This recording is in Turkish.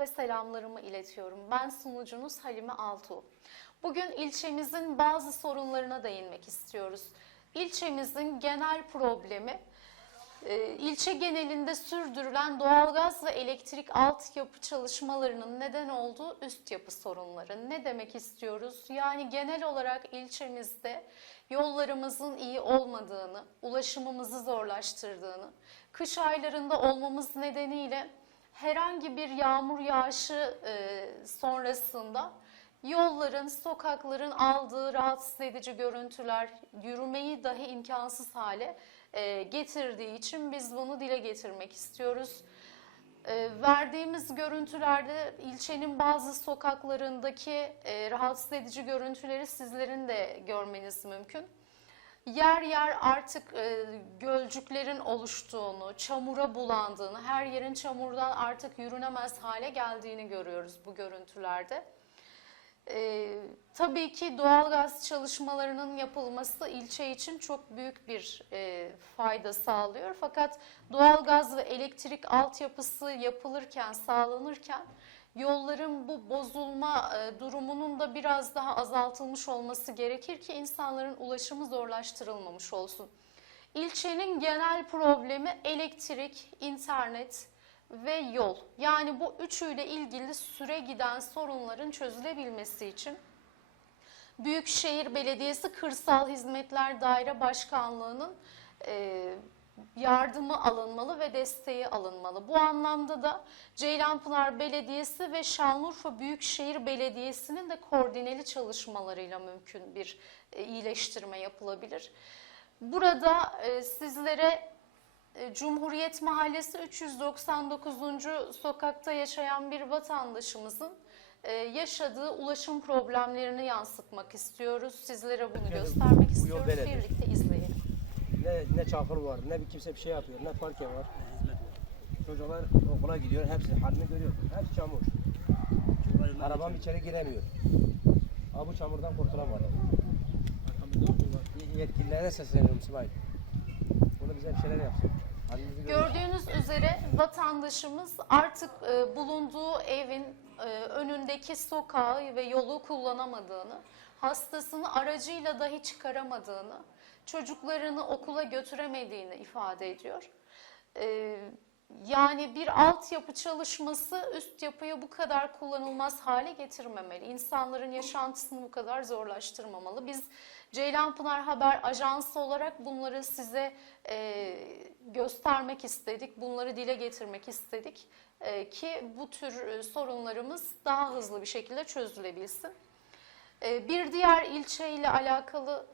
ve selamlarımı iletiyorum. Ben sunucunuz Halime Altuğ. Bugün ilçemizin bazı sorunlarına değinmek istiyoruz. İlçemizin genel problemi e, ilçe genelinde sürdürülen doğalgaz ve elektrik altyapı çalışmalarının neden olduğu üst yapı sorunları. Ne demek istiyoruz? Yani genel olarak ilçemizde yollarımızın iyi olmadığını, ulaşımımızı zorlaştırdığını, kış aylarında olmamız nedeniyle herhangi bir yağmur yağışı e, sonrasında yolların, sokakların aldığı rahatsız edici görüntüler, yürümeyi dahi imkansız hale e, getirdiği için biz bunu dile getirmek istiyoruz. E, verdiğimiz görüntülerde ilçenin bazı sokaklarındaki e, rahatsız edici görüntüleri sizlerin de görmeniz mümkün. Yer yer artık e, gölcüklerin oluştuğunu, çamura bulandığını, her yerin çamurdan artık yürünemez hale geldiğini görüyoruz bu görüntülerde. Ee, tabii ki doğalgaz çalışmalarının yapılması ilçe için çok büyük bir e, fayda sağlıyor. Fakat doğalgaz ve elektrik altyapısı yapılırken, sağlanırken yolların e, durumunun da biraz daha azaltılmış olması gerekir ki insanların ulaşımı zorlaştırılmamış olsun. İlçenin genel problemi elektrik, internet, ve yol. Yani bu üçüyle ilgili süre giden sorunların çözülebilmesi için Büyükşehir Belediyesi Kırsal Hizmetler Daire Başkanlığı'nın e, yardımı alınmalı ve desteği alınmalı. Bu anlamda da Ceylanpınar Belediyesi ve Şanlıurfa Büyükşehir Belediyesi'nin de koordineli çalışmalarıyla mümkün bir e, iyileştirme yapılabilir. Burada e, sizlere e, Cumhuriyet Mahallesi 399. sokakta yaşayan bir vatandaşımızın yaşadığı ulaşım problemlerini yansıtmak istiyoruz. Sizlere bunu göstermek istiyoruz. Birlikte izleyelim. Ne, ne çakır var, ne bir kimse bir şey yapıyor, ne parke var. Çocuklar okula gidiyor, hepsi halini görüyor. Hepsi çamur. Arabam içeri giremiyor. Abi bu çamurdan kurtulamadım. Y- Yetkililere sesleniyorum İsmail. Bunu bize bir şeyler yapsın. Gördüğünüz üzere vatandaşımız artık e, bulunduğu evin e, önündeki sokağı ve yolu kullanamadığını, hastasını aracıyla dahi çıkaramadığını, çocuklarını okula götüremediğini ifade ediyor. E, yani bir altyapı çalışması üst yapıya bu kadar kullanılmaz hale getirmemeli. İnsanların yaşantısını bu kadar zorlaştırmamalı. Biz Ceylanpınar Haber Ajansı olarak bunları size e, göstermek istedik. Bunları dile getirmek istedik e, ki bu tür e, sorunlarımız daha hızlı bir şekilde çözülebilsin. E, bir diğer ilçe ile alakalı